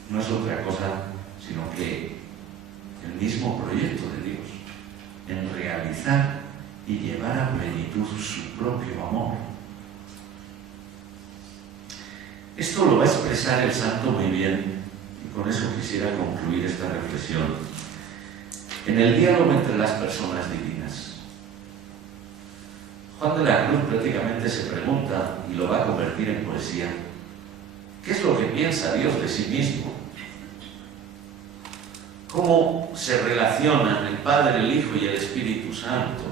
no es otra cosa sino que el mismo proyecto de Dios en realizar y llevar a plenitud su propio amor. Esto lo va a expresar el santo muy bien, y con eso quisiera concluir esta reflexión, en el diálogo entre las personas divinas. Juan de la Cruz prácticamente se pregunta, y lo va a convertir en poesía, ¿qué es lo que piensa Dios de sí mismo? ¿Cómo se relacionan el Padre, el Hijo y el Espíritu Santo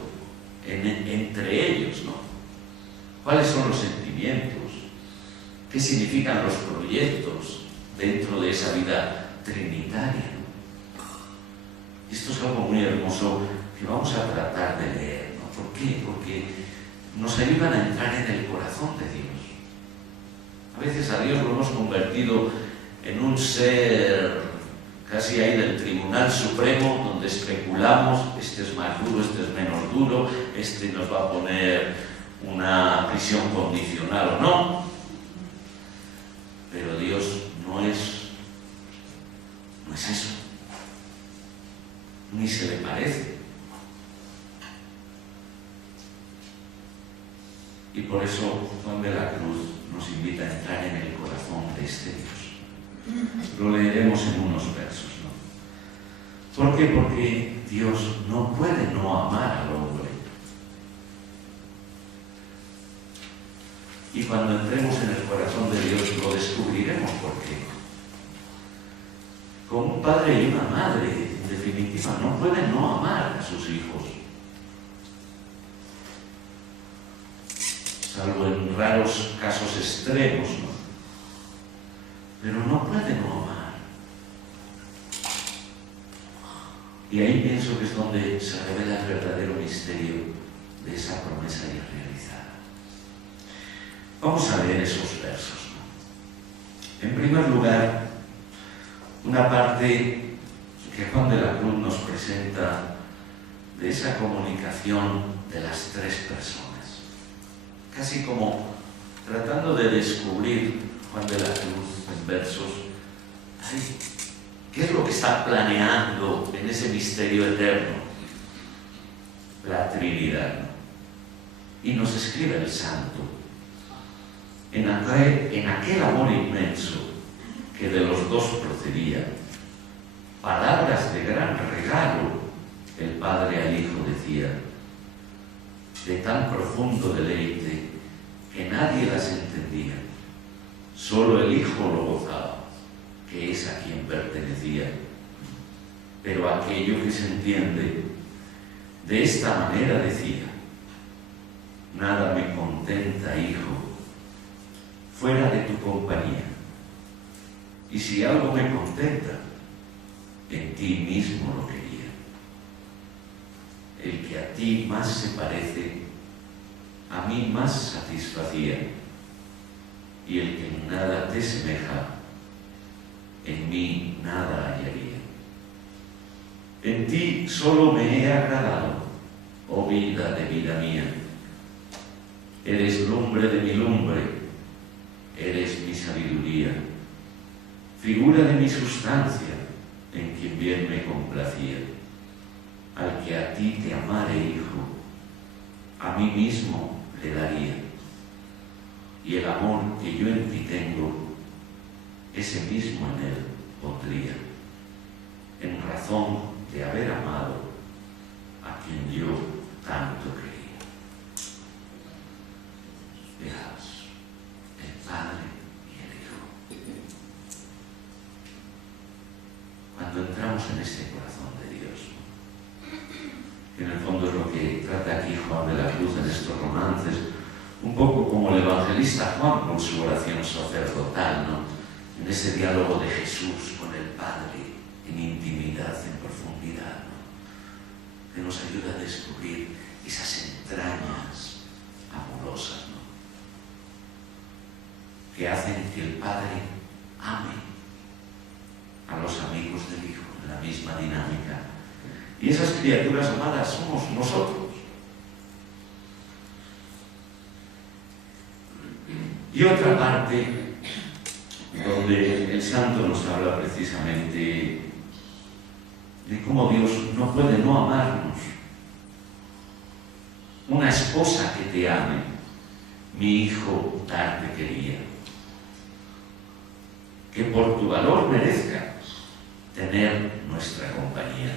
entre ellos, ¿no? ¿Cuáles son los sentimientos? ¿Qué significan los proyectos dentro de esa vida trinitaria? Esto es algo muy hermoso que vamos a tratar de leer, ¿no? ¿Por qué? Porque nos ayudan a entrar en el corazón de Dios. A veces a Dios lo hemos convertido en un ser casi ahí del Tribunal Supremo, donde especulamos, este es más duro, este es menos duro, este nos va a poner una prisión condicional o no. Pero Dios no es eso, ni se le parece. Y por eso Juan de la Cruz nos invita a entrar en el corazón de este Dios. Lo leeremos en unos versos, ¿no? ¿Por qué? Porque Dios no puede no amar al hombre. Y cuando entremos en el corazón de Dios lo descubriremos por qué. Como un padre y una madre, en definitiva, no pueden no amar a sus hijos. Salvo en raros casos extremos, ¿no? Pero no puede no amar. Y ahí pienso que es donde se revela el verdadero misterio de esa promesa ya realizada. Vamos a leer esos versos, ¿no? En primer lugar, una parte que Juan de la Cruz nos presenta de esa comunicación de las tres personas. Casi como tratando de descubrir Juan de la Cruz en versos, ¿qué es lo que está planeando en ese misterio eterno? La Trinidad, ¿no? Y nos escribe el Santo, en aquel amor inmenso que de los dos procedía, palabras de gran regalo, el Padre al Hijo decía, de tan profundo deleite que nadie las entendía. Solo el Hijo lo gozaba, que es a quien pertenecía. Pero aquello que se entiende de esta manera decía: nada me contenta, Hijo, fuera de tu compañía. Y si algo me contenta, en ti mismo lo quería. El que a ti más se parece, a mí más satisfacía. Y el que en nada te semeja, en mí nada hallaría. En ti solo me he agradado, oh vida de vida mía. Eres lumbre de mi lumbre, eres mi sabiduría, figura de mi sustancia, en quien bien me complacía. Al que a ti te amare, Hijo, a mí mismo le daría. Y el amor que yo en ti tengo, ese mismo en él pondría, en razón de haber amado a quien yo tanto quería. Fijaos, el Padre y el Hijo. Cuando entramos en este corazón de Dios, que en el fondo es lo que trata aquí Juan de la Cruz en estos romances, un poco como el evangelista Juan con su oración sacerdotal, ¿no? En ese diálogo de Jesús con el Padre, en intimidad, en profundidad, ¿no? Que nos ayuda a descubrir esas entrañas amorosas, ¿no? Que hacen que el Padre ame a los amigos del Hijo en la misma dinámica. Y esas criaturas amadas somos nosotros. Y otra parte donde el santo nos habla precisamente de cómo Dios no puede no amarnos. Una esposa que te ame, mi hijo darte quería. Que por tu valor merezca tener nuestra compañía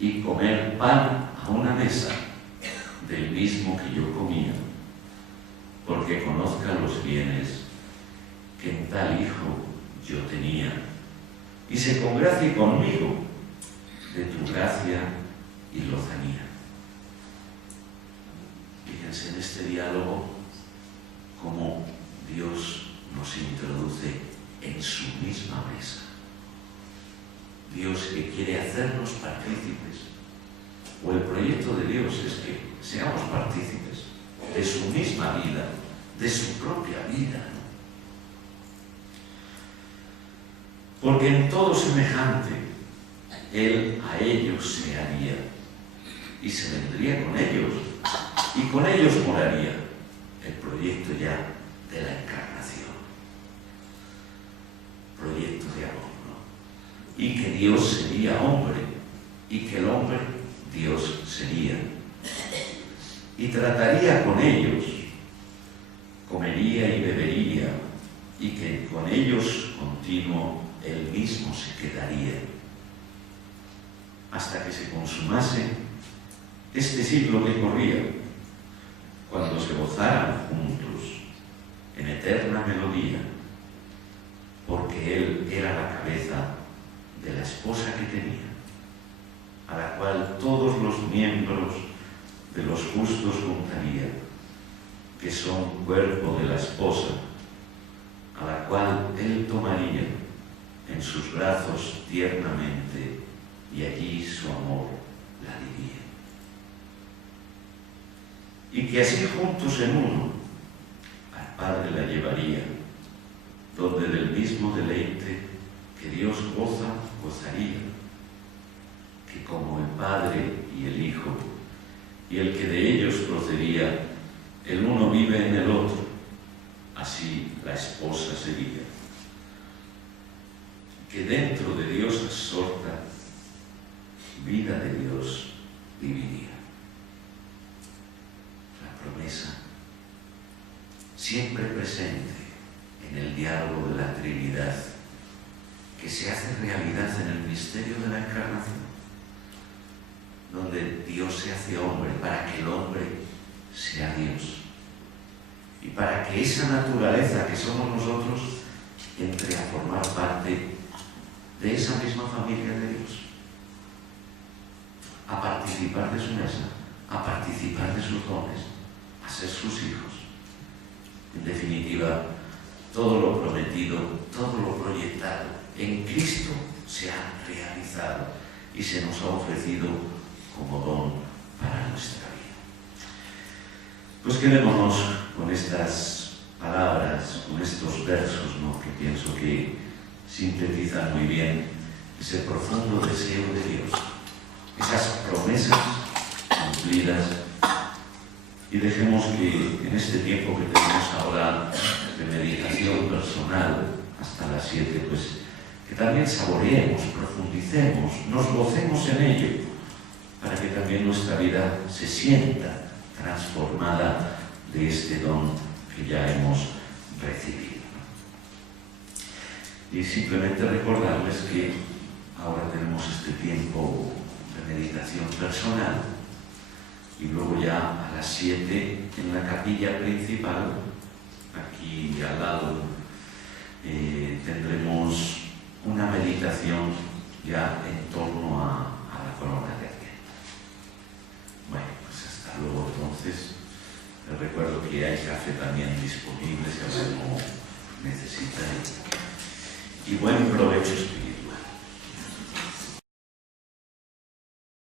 y comer pan a una mesa del mismo que yo comía, porque conozca los bienes que en tal hijo yo tenía, y se congracie conmigo de tu gracia y lozanía. Fíjense en este diálogo cómo Dios nos introduce en su misma mesa. Dios que quiere hacernos partícipes, o el proyecto de Dios es que seamos partícipes de su misma vida, de su propia vida, ¿no? Porque en todo semejante Él a ellos se haría y se vendría con ellos y con ellos moraría. El proyecto ya de la encarnación, proyecto de amor, ¿no? Y que Dios sería hombre y que el hombre Dios sería, y trataría con ellos, comería y bebería, y que con ellos continuo él mismo se quedaría, hasta que se consumase este siglo que corría, cuando se gozaran juntos en eterna melodía, porque él era la cabeza de la esposa que tenía, a la cual todos los miembros de los justos juntaría, que son cuerpo de la esposa, a la cual él tomaría en sus brazos tiernamente, y allí su amor la diría. Y que así juntos en uno al Padre la llevaría, donde del mismo deleite que Dios goza, gozaría, que como el Padre y el Hijo, y el que de ellos procedía, el uno vive en el otro, así la esposa sería, que dentro de Dios absorta, vida de Dios viviría. La promesa siempre presente en el diálogo de la Trinidad, que se hace realidad en el misterio de la encarnación, donde Dios se hace hombre para que el hombre sea Dios, y para que esa naturaleza que somos nosotros entre a formar parte de esa misma familia de Dios, a participar de su mesa, a participar de sus dones, a ser sus hijos. En definitiva, todo lo prometido, todo lo proyectado en Cristo se ha realizado y se nos ha ofrecido como don para nuestra vida. Pues quedémonos con estas palabras, con estos versos, ¿no?, que pienso que sintetizan muy bien ese profundo deseo de Dios, esas promesas cumplidas. Y dejemos que en este tiempo que tenemos ahora de meditación personal hasta las 7, pues que también saboreemos, profundicemos, nos gocemos en ello, para que también nuestra vida se sienta transformada de este don que ya hemos recibido. Y simplemente recordarles que ahora tenemos este tiempo de meditación personal y luego ya a las 7 en la capilla principal, aquí al lado, tendremos una meditación ya en torno a la corona de Adviento. Bueno, pues hasta luego entonces. Les recuerdo que hay café también disponible si alguno necesita. Y buen provecho espiritual.